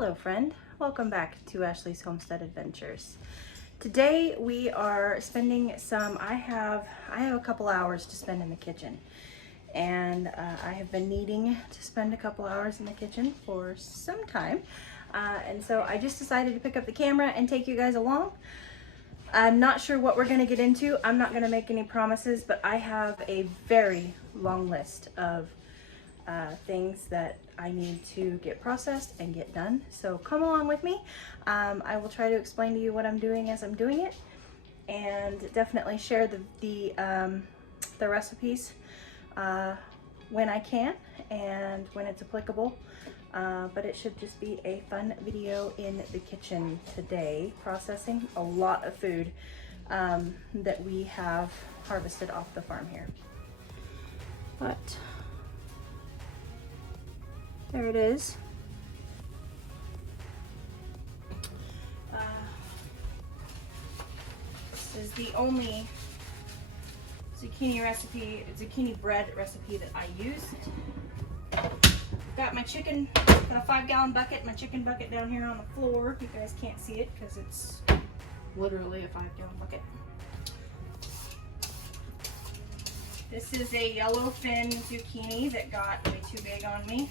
Hello friend, welcome back to Ashley's Homestead Adventures. Today we are spending I have a couple hours to spend in the kitchen, and I have been needing to spend a couple hours in the kitchen for some time, and so I just decided to pick up the camera and take you guys along. I'm not sure what we're going to get into. I'm not going to make any promises, but I have a very long list of things that I need to get processed and get done. So come along with me. I will try to explain to you what I'm doing as I'm doing it, and definitely share the recipes when I can and when it's applicable. But it should just be a fun video in the kitchen today, processing a lot of food that we have harvested off the farm here. But there it is. This is the only zucchini bread recipe that I used. Got my chicken, got a 5-gallon bucket, my chicken bucket down here on the floor. You guys can't see it because it's literally a 5-gallon bucket. This is a yellowfin zucchini that got way too big on me.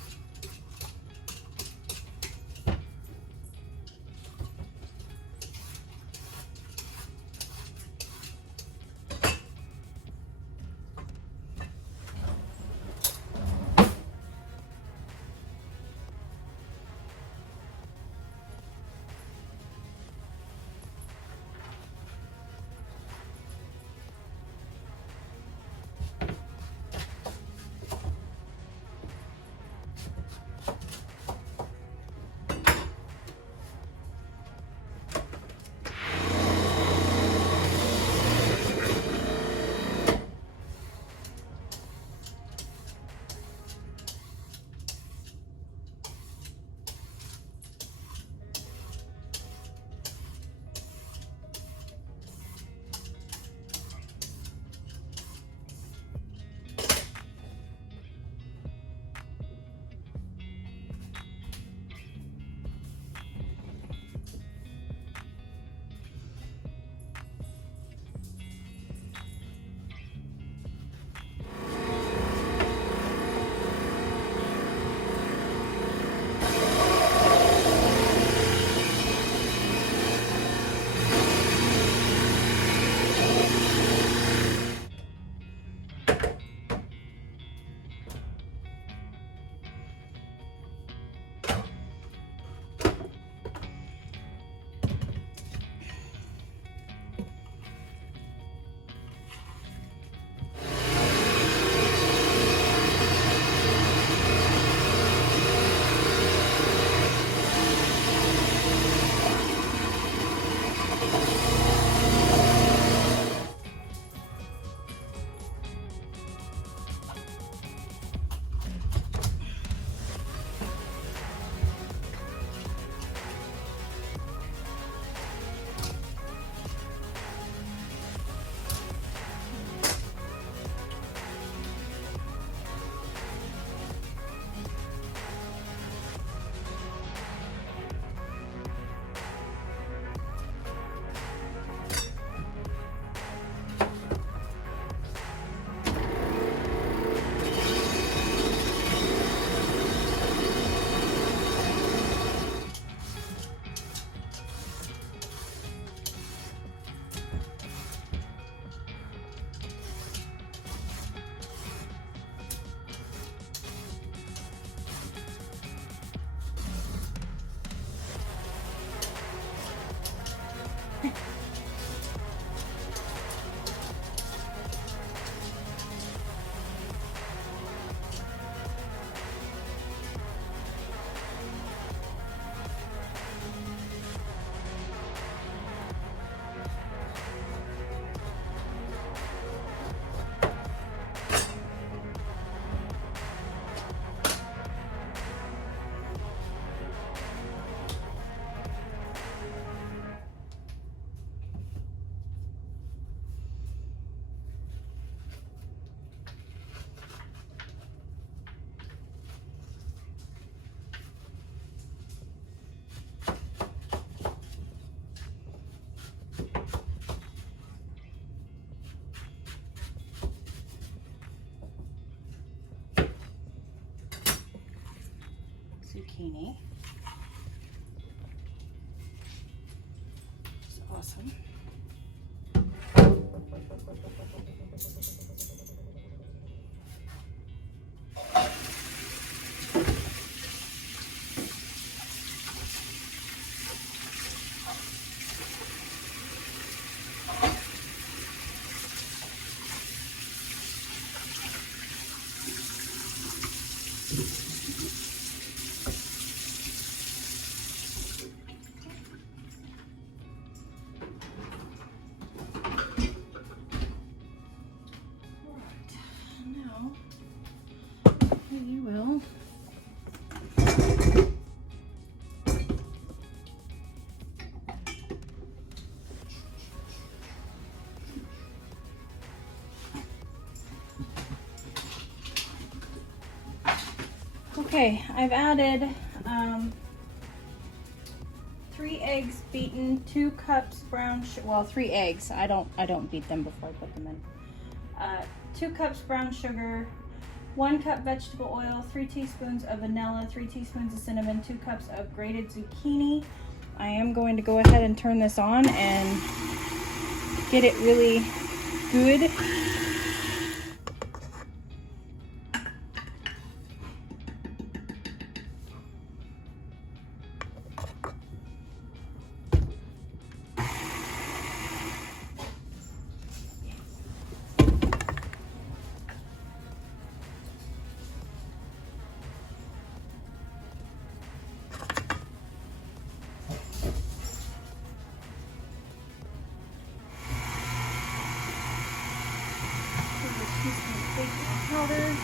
zucchini. It's awesome. You will. Okay, I've added 3 eggs beaten, 2 cups brown sugar. Well, 3 eggs. I don't beat them before I put them in. 2 cups brown sugar, 1 cup vegetable oil, 3 teaspoons of vanilla, 3 teaspoons of cinnamon, 2 cups of grated zucchini. I am going to go ahead and turn this on and get it really good. Baking powder.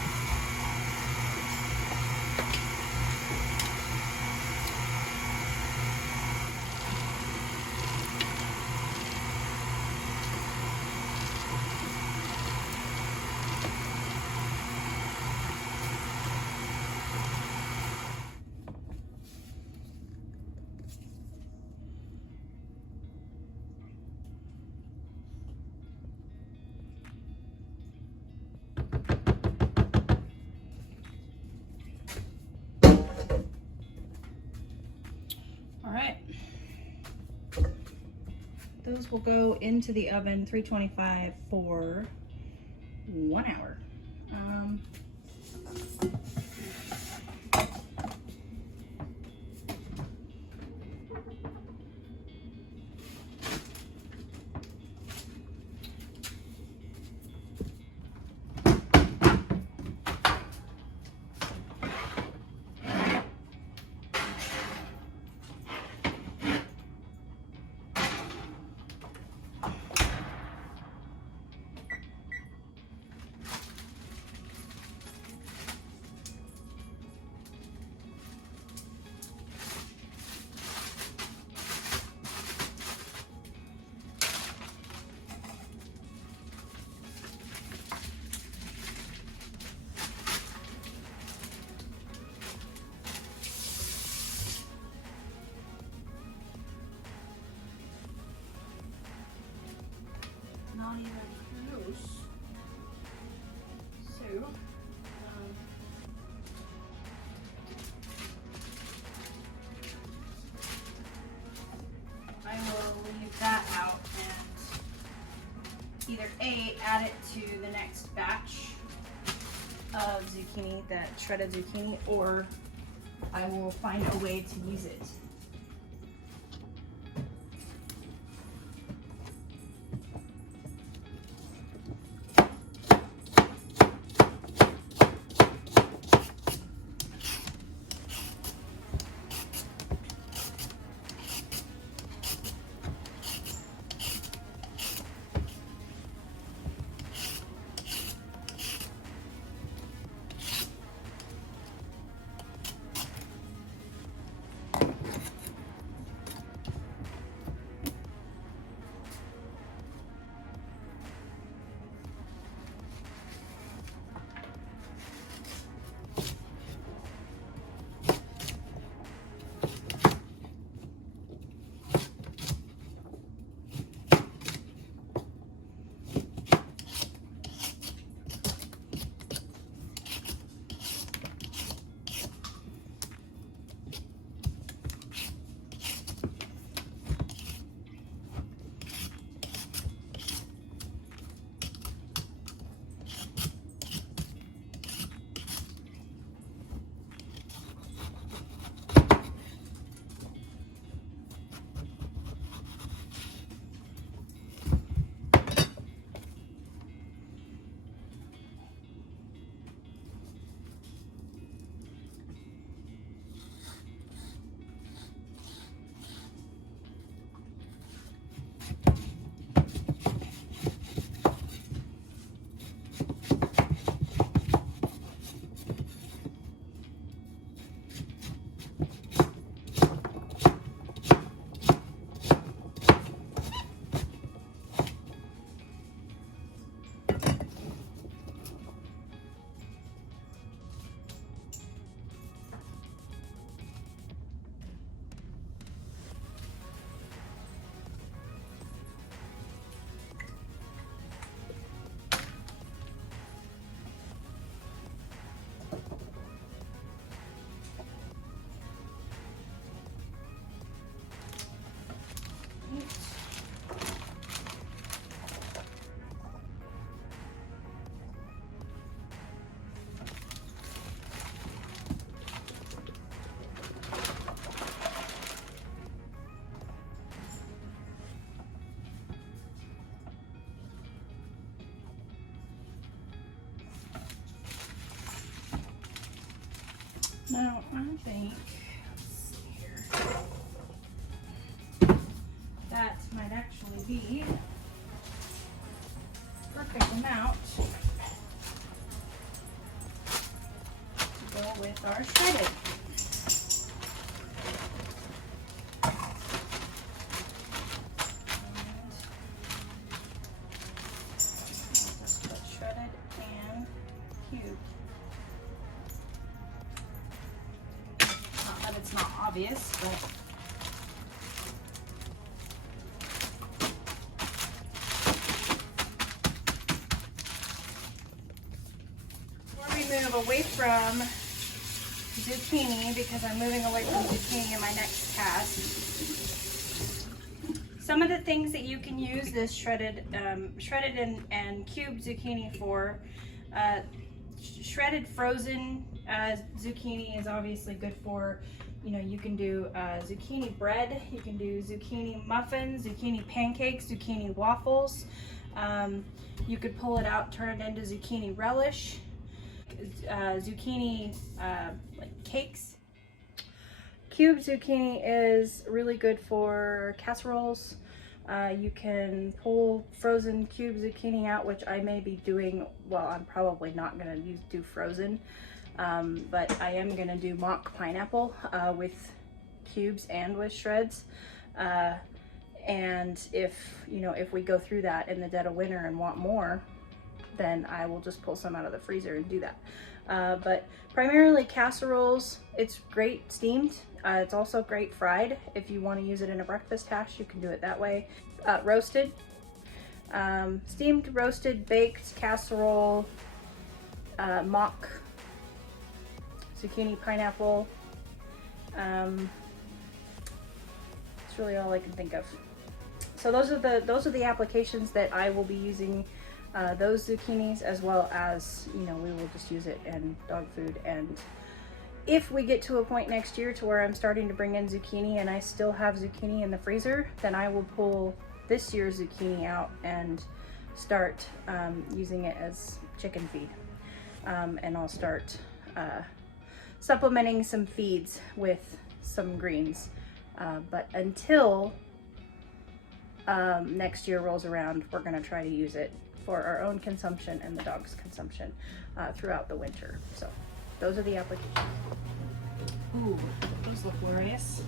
Alright, those will go into the oven 325 for 1 hour. Not even close. So, I will leave that out and either add it to the next batch of zucchini, that shredded zucchini, or I will find a way to use it. Now, I think, let's see here, that might actually be perfect amount to go with our shredded. It's not obvious, but before we move away from zucchini, because I'm moving away from zucchini in my next cast, some of the things that you can use this shredded and cubed zucchini for. Shredded frozen zucchini is obviously good for, you can do zucchini bread, you can do zucchini muffins, zucchini pancakes, zucchini waffles. You could pull it out, turn it into zucchini relish, zucchini like cakes. Cubed zucchini is really good for casseroles. You can pull frozen cube zucchini out, which I may be doing. Well, I'm probably not going to do frozen, but I am going to do mock pineapple with cubes and with shreds. And if we go through that in the dead of winter and want more, then I will just pull some out of the freezer and do that. But primarily casseroles, it's great steamed. It's also great fried. If you want to use it in a breakfast hash, you can do it that way. Roasted, steamed, roasted, baked, casserole, mock, zucchini, pineapple. It's really all I can think of. So those are the applications that I will be using those zucchinis, as well as, we will just use it in dog food. And if we get to a point next year to where I'm starting to bring in zucchini and I still have zucchini in the freezer, then I will pull this year's zucchini out and start using it as chicken feed. And I'll start supplementing some feeds with some greens. But until next year rolls around, we're going to try to use it for our own consumption and the dog's consumption throughout the winter. So those are the applications. Ooh, those look glorious.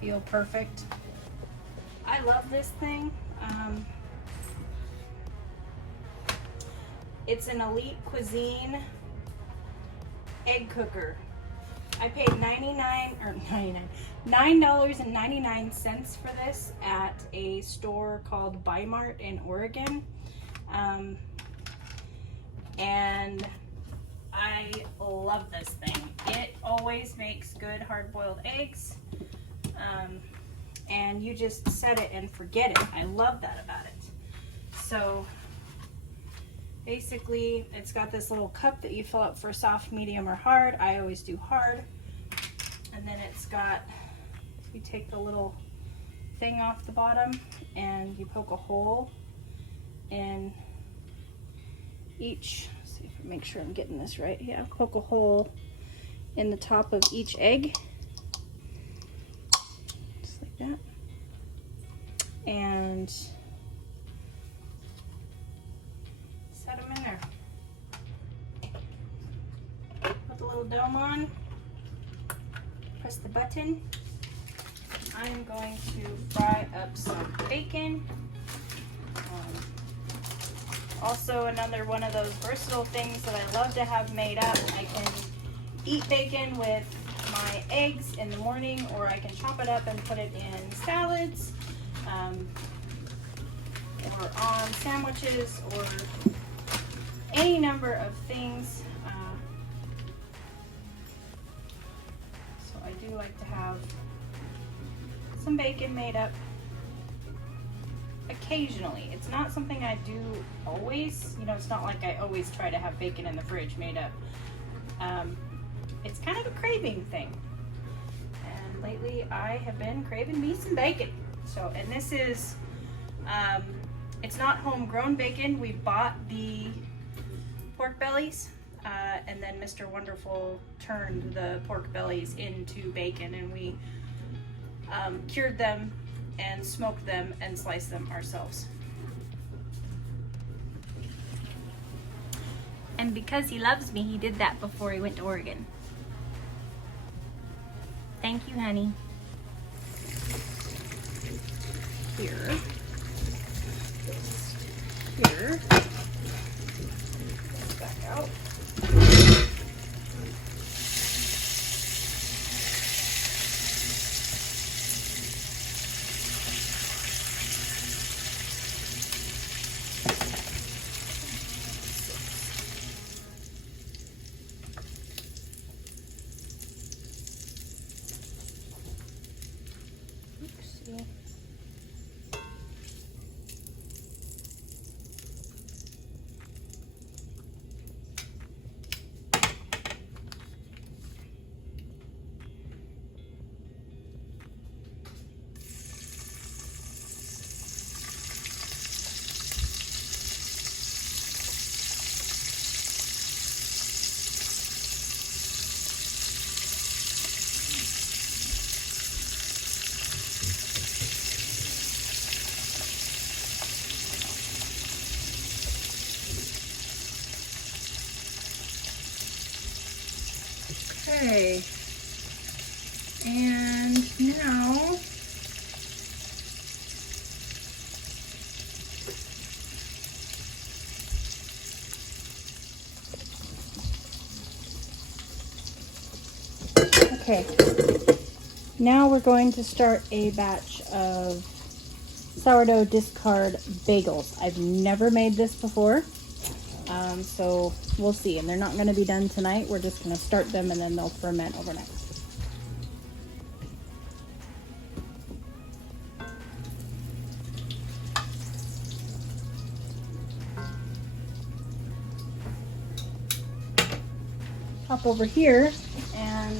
Feel perfect. I love this thing. It's an Elite Cuisine egg cooker. I paid $9.99 for this at a store called Buy Mart in Oregon. And I love this thing. It always makes good hard-boiled eggs. And you just set it and forget it. I love that about it. So basically, it's got this little cup that you fill up for soft, medium, or hard. I always do hard. And then it's got, you take the little thing off the bottom and you poke a hole in each, let's see if I make sure I'm getting this right. Yeah, poke a hole in the top of each egg. Just like that. And set them in there. Put the little dome on. Press the button. I'm going to fry up some bacon. Also another one of those versatile things that I love to have made up. I can eat bacon with my eggs in the morning, or I can chop it up and put it in salads, or on sandwiches, or any number of things. So I do like to have some bacon made up occasionally. It's not something I do always. It's not like I always try to have bacon in the fridge made up. It's kind of a craving thing. And lately I have been craving me some bacon. So, and this is, it's not homegrown bacon. We bought the pork bellies, and then Mr. Wonderful turned the pork bellies into bacon, and we cured them and smoked them and sliced them ourselves. And because he loves me, he did that before he went to Oregon. Thank you, honey. Here. Here. Back out. Oopsie. Okay, and now we're going to start a batch of sourdough discard bagels. I've never made this before. So we'll see, and they're not going to be done tonight. We're just going to start them and then they'll ferment overnight. Hop over here and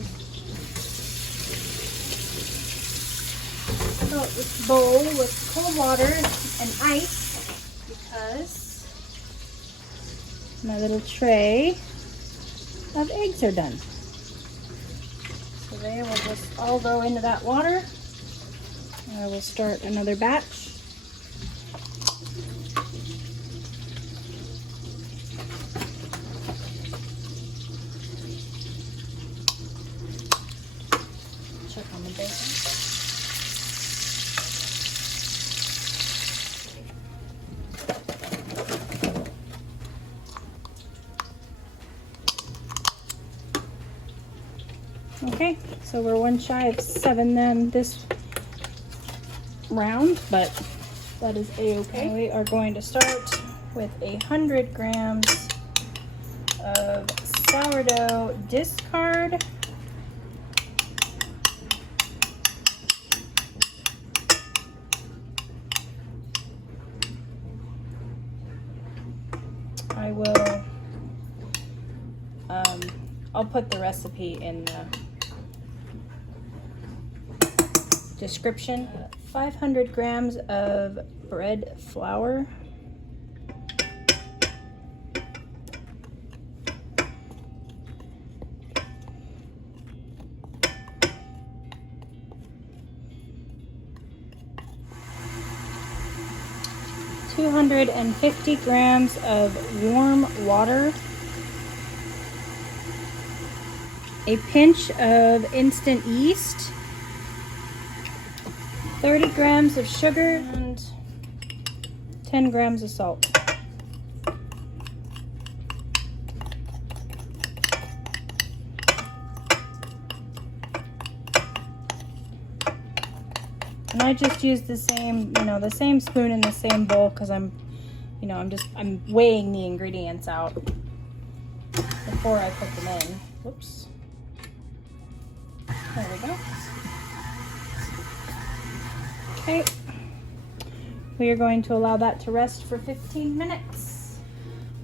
fill this bowl with cold water and ice because my little tray of eggs are done. So they will just all go into that water. I will start another batch. Check on the bacon. Okay, so we're one shy of 7 then this round, but that is a-okay. We are going to start with 100 grams of sourdough discard. I will, I'll put the recipe in the description. 500 grams of bread flour. $250 grams of warm water. A pinch of instant yeast. 30 grams of sugar and 10 grams of salt. And I just use the same, the same spoon in the same bowl because I'm weighing the ingredients out before I put them in. Whoops. There we go. Okay, we are going to allow that to rest for 15 minutes.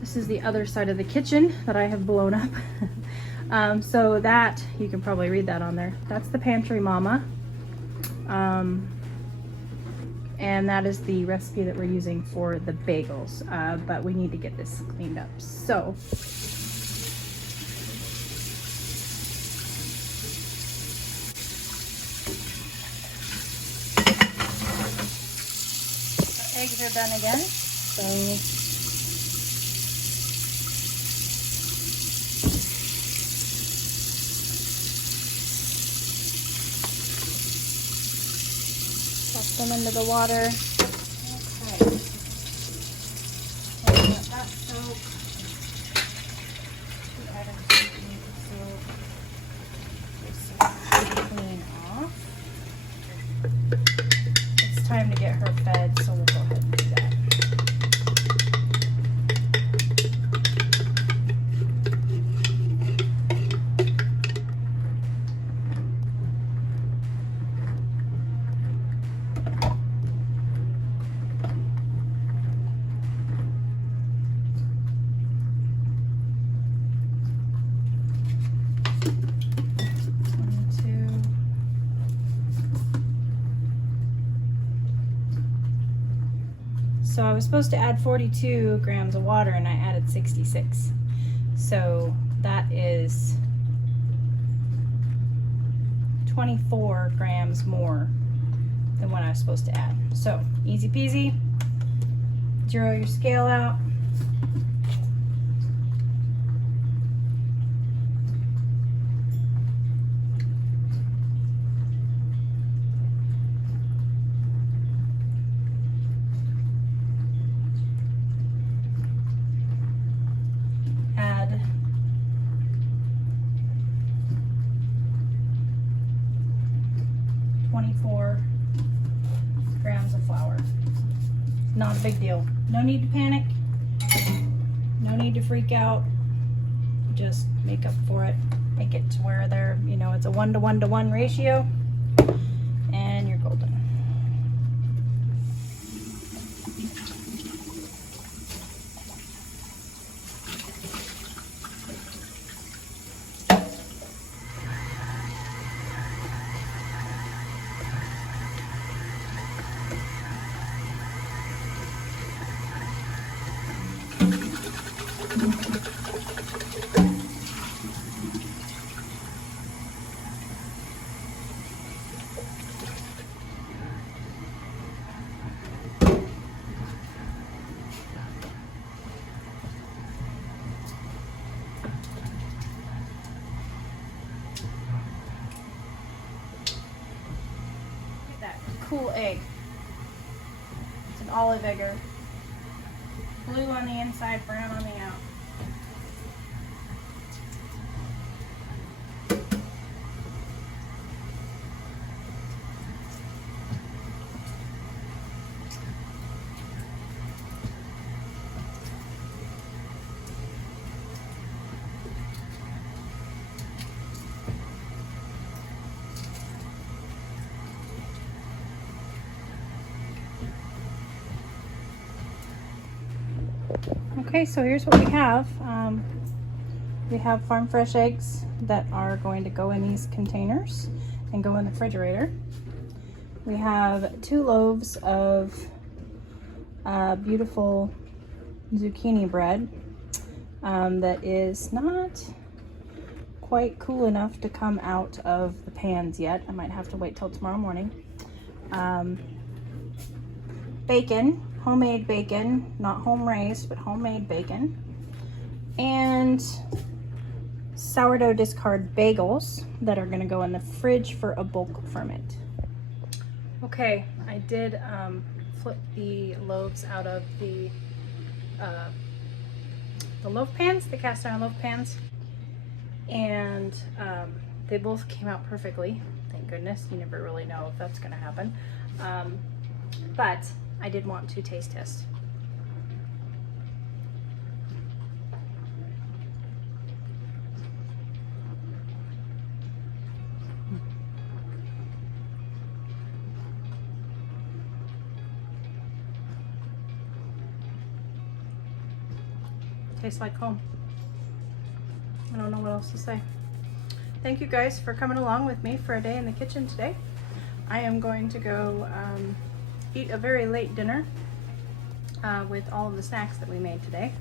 This is the other side of the kitchen that I have blown up. So that, you can probably read that on there. That's the Pantry Mama. and that is the recipe that we're using for the bagels, but we need to get this cleaned up. So eggs are done again. So toss them into the water. Okay. And let that soak. The items that need to soak. Just clean off. It's time to get her fed, so we'll go ahead and do that. So I was supposed to add 42 grams of water and I added 66. So that is 24 grams more than what I was supposed to add. So easy peasy, zero your scale out. Add 24 grams of flour. Not a big deal. No need to panic. No need to freak out. Just make up for it. Make it to where they're, you know, it's a 1-to-1-to-1 ratio, and you're golden. Cool egg. It's an olive egger. Blue on the inside, brown on the out. Okay, so here's what we have. We have farm fresh eggs that are going to go in these containers and go in the refrigerator. We have 2 loaves of beautiful zucchini bread that is not quite cool enough to come out of the pans yet. I might have to wait till tomorrow morning. Bacon. Homemade bacon, not home raised, but homemade bacon, and sourdough discard bagels that are going to go in the fridge for a bulk ferment. Okay, I did flip the loaves out of the loaf pans, the cast iron loaf pans, and they both came out perfectly. Thank goodness. You never really know if that's going to happen, but I did want to taste test. Tastes like home. I don't know what else to say. Thank you guys for coming along with me for a day in the kitchen today. I am going to go eat a very late dinner with all of the snacks that we made today.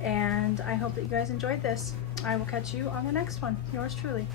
And I hope that you guys enjoyed this. I will catch you on the next one. Yours truly.